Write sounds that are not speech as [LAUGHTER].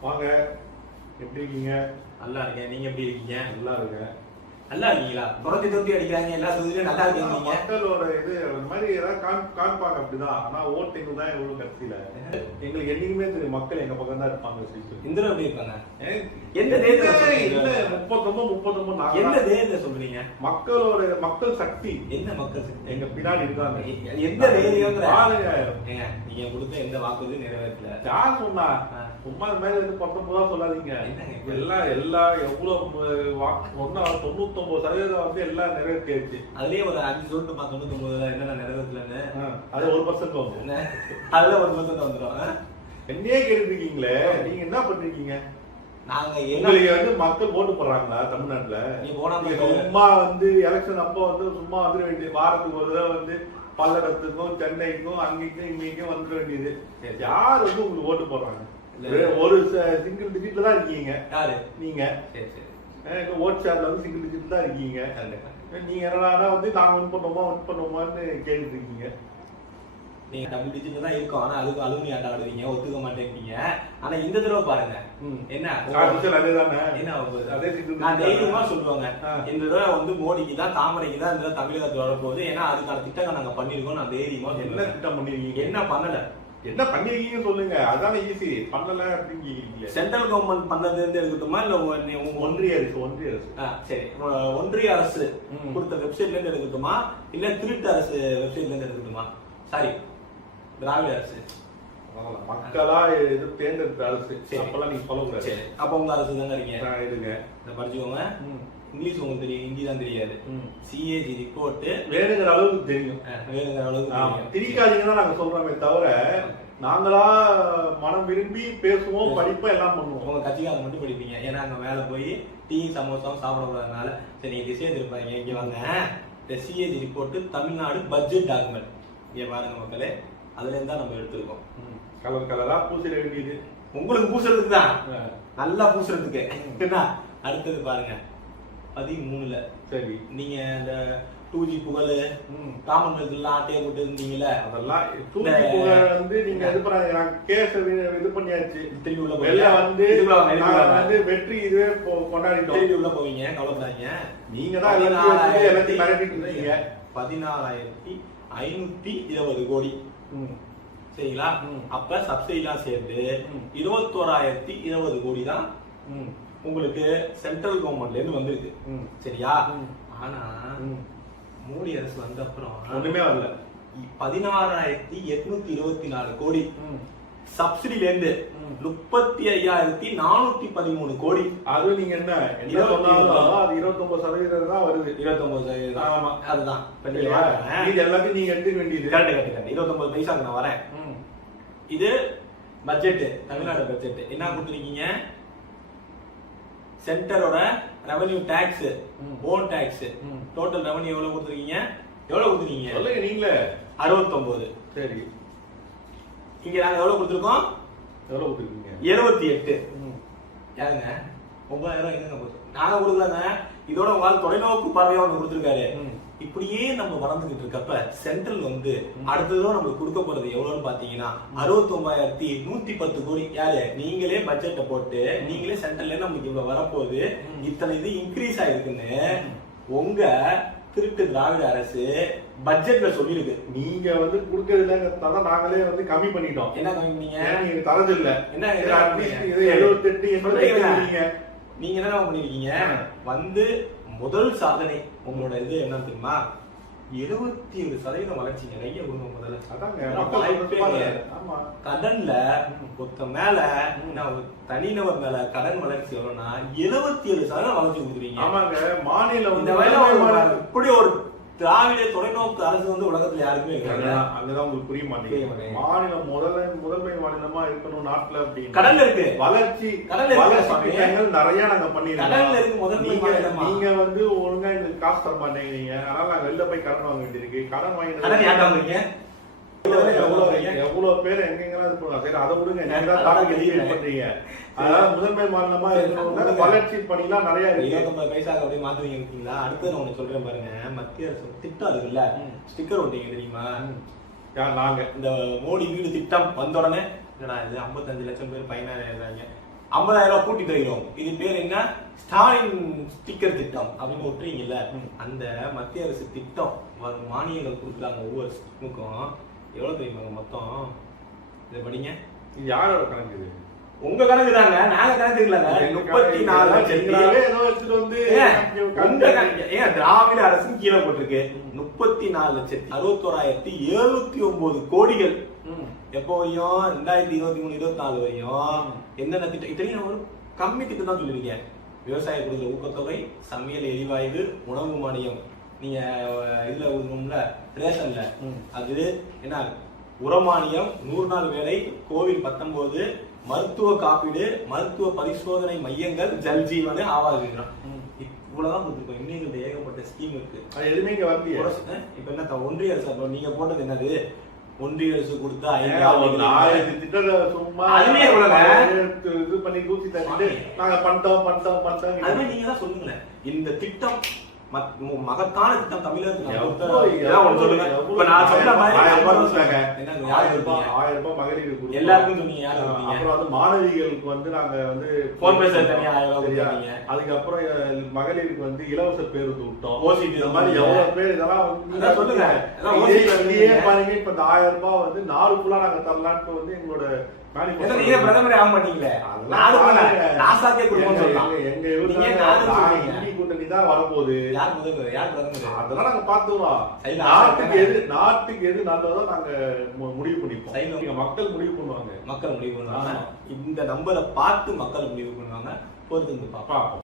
வாங்க. எப்படி இருக்கீங்க? நல்லா இருக்கேன். நீங்க எப்படி இருக்கீங்க? நல்லா இருக்கேன். நல்லா இருக்கீங்களா? துரத்தி துரத்தி அடிக்கிறாங்க எல்லா தொகுதியிலும் நல்லா இருக்கீங்க. மக்களோட இது அந்த மாதிரி ஏதாவது காண் காண்பாங்க அப்படிதான். ஆனா ஓட்டிங் தான் எவ்வளவு கட்சியில. எங்களுக்கு என்னைக்குமே தெரியும் மக்கள் எங்க பக்கம் தான் இருப்பாங்க இந்திரா எப்படி இருக்காங்க ஏன் எந்த முப்பத்தொன்பது முப்பத்தொன்பது எந்த தான். தேர்தல சொல்றீங்க? மக்களோட மக்கள் சக்தி. என்ன மக்கள் சக்தி? எங்க பின்னாடி இருக்காங்க. எந்த ஏங்க நீங்க கொடுத்த எந்த வாக்குறுதியும் நிறைவேற்றல யார் சொன்னா. சும்மா இந்த மாதிரி வந்து பத்தொன்பதா சொல்லாதீங்க? எல்லாம் எல்லா எவ்வளவு வா- ஒண்ணா தொண்ணூத்தொன்பது சதவீதம் வந்து எல்லாம் நிறைவேற்றியாச்சு அதுலயே ஒரு அஞ்சு சொல்லிட்டு பா தொண்ணூத்தி ஒன்பதுல என்னென்ன நிறைவேற்றலன்னு. அது ஒரு பர்சன்ட் வந்து என்ன? அதுல ஒரு பர்சன்ட் வந்துடும்? என்னையே கேட்டுருக்கீங்களே நீங்க என்ன பண்றீங்க? நாங்க என்ன உங்களுக்கு வந்து மக்கள் ஓட்டு போடுறாங்களா தமிழ்நாட்டுல? நீ போனா சும்மா வந்து எலெக்ஷன் அப்போ வந்து சும்மா வந்துட வேண்டியது. வாரத்துக்கு ஒரு தடவை வந்து பல்லடத்துக்கும் சென்னைக்கும் அங்கேயும் இங்கேயும் வந்துட வேண்டியது. யார் வந்து உங்களுக்கு ஓட்டு போடுறாங்க? ஒரு சிங்கிள் டிஜிட்ல தான் இருக்கீங்க. யாரு? நீங்க. சரி சரி. ஓட் ஷேர்ல வந்து சிங்கிள் டிஜிட் தான் இருக்கீங்க. நீங்க என்னடா வந்து நாங்க வின் பண்ணுவோமா வின் பண்ணுவோமான்னு கேட்டுட்டு இருக்கீங்க நீங்க டபுள் டிஜிட்ல தான் இருக்கோம். ஆனா அதுக்கு அலுமினி ஆட்டம் ஆடுவீங்க. ஒத்துக்க மாட்டேங்கிறீங்க. ஆனா இந்த தடவை பாருங்க. என்ன? போகுது? நான் தைரியமா? சொல்லுவாங்க. இந்த தடவை வந்து மோடிக்கு தான் தாமரைக்கு தான் இந்த தடவை தமிழகத்துல வரப்போகுது. ஏன்னா அதுக்கான திட்டங்கள் நாங்க பண்ணிருக்கோம் நான் தைரியமா என்ன திட்டம் பண்ணிருக்கீங்க? என்ன பண்ணல? என்ன பண்ணிருக்கீங்க சொல்லுங்க. அதானே ஈஸி பண்ணல அப்படின்னு கேக்குறீங்க சென்ட்ரல் கவர்மெண்ட் பண்ணது இருந்து எடுக்கட்டுமா இல்ல ஒன்றிய அரசு ஒன்றிய அரசு. சரி. ஒன்றிய அரசு. கொடுத்த வெப்சைட்ல இருந்து எடுக்கட்டுமா? இல்ல திருட்டு அரசு வெப்சைட்ல இருந்து எடுக்கட்டுமா? சாரி திராவிட அரசு. மக்களா இது தேர்ந்தெடுத்த அரசு. அப்பெல்லாம் நீங்க சொல்லக்கூடாது சரி. அப்ப உங்க அரசு தாங்க இருக்கீங்க நான் இருங்க. இதை படிச்சுக்கோங்க. இங்கிலீஷ் உங்களுக்கு தெரியும் ஹிந்தி தான் தெரியாது. சிஏஜி ரிப்போர்ட் வேணுங்கிற அளவுக்கு தெரியும். வேணுங்கிற அளவுக்கு. திணிக்காதீங்கன்னு தான் நாங்க சொல்றோமே தவிர நாங்களா மனம் விரும்பி பேசுவோம் படிப்போம் எல்லாம் பண்ணுவோம். உங்க கட்சிக்காரங்க மட்டும் படிப்பீங்க. ஏன்னா அங்க மேல போய் டீ சமோசாவும் சாப்பிடக்கூடாதனால சரி நீங்க திசை திருப்பாங்க இங்க வாங்க. இந்த CAG report Tamil Nadu budget document இங்க பாருங்க மக்களே. அதுல இருந்தா நம்ம எடுத்திருக்கோம். கலர் கலரா பூசிட வேண்டியது உங்களுக்கு பூசுறதுக்கு தான். நல்லா பூசுறதுக்கு. என்ன? அடுத்தது பாருங்க. பதிமூணுல சரி நீங்க இந்த டூ ஜி புகழ். காமன்வெல்த் எல்லாம் ஆட்டையை போட்டு இருந்தீங்கல்ல அதெல்லாம் தூக்கி இந்த- புகழ் வந்து நீங்க இது பண்ணாங்க நான் கேஸ் இது பண்ணியாச்சு திருப்பி உள்ள வெளில. வந்து. வந்து வெற்றி இதுவே கொ- கொண்டாடிட்டோம் திருப்பி உள்ள போவீங்க கவலைப்படாதீங்க நீங்க தான் எல்லாத்தையும் மிரட்டிட்டு இருக்கீங்க பதினாலாயிரத்தி ஐநூத்தி இருபது கோடி. சரிங்களா. அப்ப சப்சிடிலாம் சேர்த்து ம். இருபத்தோராயிரத்தி இருபது கோடி தான். உங்களுக்கு சென்ட்ரல் கவர்மெண்ட்ல இருந்து வந்திருக்கு. சரியா. ஆனா. மோடி அரசு வந்த அப்புறம் ஒண்ணுமே வரல பதினாறாயிரத்தி எட்நூத்தி இருபத்தி நாலு கோடி. சப்சிடில இருந்து. முப்பத்தி ஐயாயிரத்தி நானூத்தி பதிமூணு கோடி அது நீங்க என்ன என்ன இருபத்தி ஒன்பது. அது சதவீதம் தான் வருது இருபத்தொன்பது சதவீதம் ஆமா. அதுதான். இது எல்லாத்தையும் நீங்க எடுத்துக்க வேண்டியது கரெக்ட் கரெக்ட் கரெக்ட் இருபத்தொன்பது பைசாக்கு நான் வரேன். இது பட்ஜெட் தமிழ்நாடு பட்ஜெட் என்ன கொடுத்துருக்கீங்க சென்டரோட ரெவன்யூ டாக்ஸ் ம். ஓன் டாக்ஸ் ம். டோட்டல் ரெவன்யூ எவ்வளவு கொடுத்துருக்கீங்க? எவ்வளவு கொடுத்துருக்கீங்க? சொல்லுங்க நீங்களே. அறுபத்தொன்பது சரி. இங்க நாங்க எவ்வளவு கொடுத்துருக்கோம்? எவ்வளவு கொடுத்துருக்கீங்க? எழுபத்தி எட்டு. ம். யாருங்க? ஒன்பதாயிரம் எங்க போச்சு? நாங்க கொடுக்கலங்க. இதோட உங்களால தொலைநோக்கு பார்வையா ஒண்ணு கொடுத்துருக்காரு. இப்படியே நம்ம வளர்ந்துகிட்டு இருக்கப்ப சென்ட்ரல் வந்து அடுத்ததும் நம்மளுக்கு கொடுக்க போறது எவ்வளவுன்னு பாத்தீங்கன்னா அறுபத்தி ஒன்பதாயிரத்தி நூத்தி பத்து கோடி யாரு நீங்களே பட்ஜெட்டை போட்டு நீங்களே சென்ட்ரல்ல நம்மளுக்கு இவ்வளவு வரப்போகுது. இத்தனை இது இன்க்ரீஸ் ஆயிருக்குன்னு உங்க திருட்டு திராவிட அரசு பட்ஜெட்ல சொல்லியிருக்கு. நீங்க வந்து கொடுக்கறது இல்லைங்கிறதால நாங்களே வந்து கம்மி பண்ணிட்டோம். என்ன பண்ணீங்க? ஏன்னா நீங்க தரது இல்ல என்ன சரி, என்ன at நீங்க என்ன பண்ணிருக்கீங்க? வந்து முதல் சாதனை உங்களோட இது என்ன தெரியுமா? எழுபத்தி ஏழு சதவீதம் வளர்ச்சிங்க கைய கொடுங்க முதல்ல கடன்ல ஒருத்த மேல தனிநபர் மேல கடன் வளர்ச்சி எவ்வளவுனா எழுபத்தி ஏழு சதவீதம் வளர்ச்சி கொடுக்குறீங்க ஆமாங்க மாநிலம் இந்த இப்படி ஒரு திராவிட தொலைநோக்கு அரசு வந்து உலகத்துல யாருக்குமே அங்கதான் உங்களுக்கு புரிய மாட்டேங்குது. மாட்டேங்குது. மாநிலம் முதல்ல முதன்மை மாநிலமா இருக்கணும் நாட்டுல அப்படின்னு. கடன்ல இருக்கு. வளர்ச்சி இருக்கு வளர்ச்சி நிறைய நாங்க பண்ணிருக்கோம். கடன்ல இருக்கு முதன்மை மாநிலமா. நீங்க வந்து ஒழுங்கா எங்களுக்கு காசு தர மாட்டேங்கிறீங்க. அதனால நாங்க வெளில போய் கடன் வாங்க வேண்டியிருக்கு. கடன் கடன் வாங்கி ஏன்டா வாங்குறீங்க எவ்வளவு பேர் எங்கெங்கெல்லாம் பண்ணுவாங்க சரி அதை விடுங்க. நீங்க தான் [LAUGHS] டாபிக் எலிவேட் பண்றீங்க. அதனால முதன்மை மாநிலமா இருக்கணும்னா வளர்ச்சி பணிலாம் நிறைய இருக்கு. இருபத்தொன்பது பைசாக்கு அப்படியே மாத்துவீங்க இருக்கீங்களா அடுத்தது நான் ஒண்ணு சொல்றேன் பாருங்க. மத்திய அரசு திட்டம் இருக்குல்ல? ம். ஸ்டிக்கர் ஒட்டிங்க தெரியுமா? யார் நாங்க. இந்த மோடி வீடு திட்டம் வந்த உடனே என்னடா இது 55 லட்சம் பேர் பயனாளிறாங்க ஐம்பதாயிரம் ரூபாய் கூட்டி தருகிறோம். இது பேர் என்ன? ஸ்டாலின் ஸ்டிக்கர் திட்டம் அப்படின்னு விட்டுறீங்கல்ல அந்த மத்திய அரசு திட்டம் வரும் மானியங்கள் கொடுக்குறாங்க ஒவ்வொரு ஸ்கீமுக்கும். எவ்வளவு தெரியுமாங்க மொத்தம்? இதை படிங்க. இது யாரோட கணக்கு இது? உங்க கணக்கு தாங்க. நாங்க கணக்கு இல்லைங்க முப்பத்தி நாலு லட்சத்தி நீங்களாவே ஏதோ எடுத்துட்டு வந்து உங்க கணக்கு. ஏன் திராவிட அரசு கீழே போட்டிருக்கு. முப்பத்தி நாலு லட்சத்தி அறுபத்தோராயிரத்தி எழுநூத்தி ஒன்பது கோடிகள். எப்போ வரையும்? ரெண்டாயிரத்தி இருபத்தி மூணு இருபத்தி நாலு வரையும் என்னென்ன திட்டம் இத்தனையும் ஒரு கம்மி திட்டம் தான் சொல்லிருக்கீங்க விவசாய கொடுக்குற ஊக்கத்தொகை சமையல் எரிவாயு உணவு மானியம். நீங்க இதுல ஊதுனோம்ல ரேஷன்ல. அது என்ன? உரமானியம் நூறு நாள் வேலை கோவில் பத்தொன்பது மருத்துவ காப்பீடு மருத்துவ பரிசோதனை மையங்கள் ஜல் ஜீவன் ஆவாஸ் யோஜனா. இவ்வளவுதான் கொடுத்துருக்கோம். இன்னும் இதுல ஏகப்பட்ட ஸ்கீம் இருக்கு. அது எதுவுமே இங்க அஹ், இப்ப என்ன ஒன்றிய அரசு நீங்க போட்டது என்னது? ஒன்றிய அரசு கொடுத்த சும்மா? எடுத்து இது பண்ணி தூக்கி நாங்க பண்ணிட்டோம் பண்ணிட்டோம் பண்ணிட்டோம் அதுவே நீங்க தான் சொல்லுங்களேன். இந்த திட்டம் மகத்தான திட்டம் ஒண்ணு சொல்லுங்க. இப்ப நான் சொன்ன மாதிரி ஆயிரம் ரூபாய் கொடுத்தோம். எல்லாருக்கும் சொன்னீங்க? அப்புறம் வந்து மாணவிகளுக்கு வந்து நாங்க வந்து போன் பேச தனியா. அதுக்கப்புறம் மகளிருக்கு வந்து இலவச பேருந்து விட்டோம் OCT இந்த மாதிரி. எவ்வளவு பேர் இதெல்லாம் சொல்லுங்க. இதே-. பாருங்க இப்ப இந்த ஆயிரம் ரூபாய் வந்து நாலு ஃபுல்லா நாங்க தரலான்ட்டு வந்து எங்களோட நீங்க பிரதமரே ஆக மாட்டீங்களே. நாடு. நாசாக்கே எங்க- சொல்லலாம் நீங்க. இந்தி கூட்டணி தான் வரப்போகுது. யார் முதல்வர்? யார் பிரதமர்? அதெல்லாம் நாங்க பாத்துக்கிறோம் நாட்டுக்கு எது நாட்டுக்கு எது நல்லதோ நாங்க முடிவு பண்ணிப்போம். இங்க மக்கள் முடிவு பண்ணுவாங்க. மக்கள் முடிவு பண்ணுவாங்க. இந்த நம்பரை பார்த்து மக்கள் முடிவு பண்ணுவாங்க. பொறுத்து பார்ப்போம்.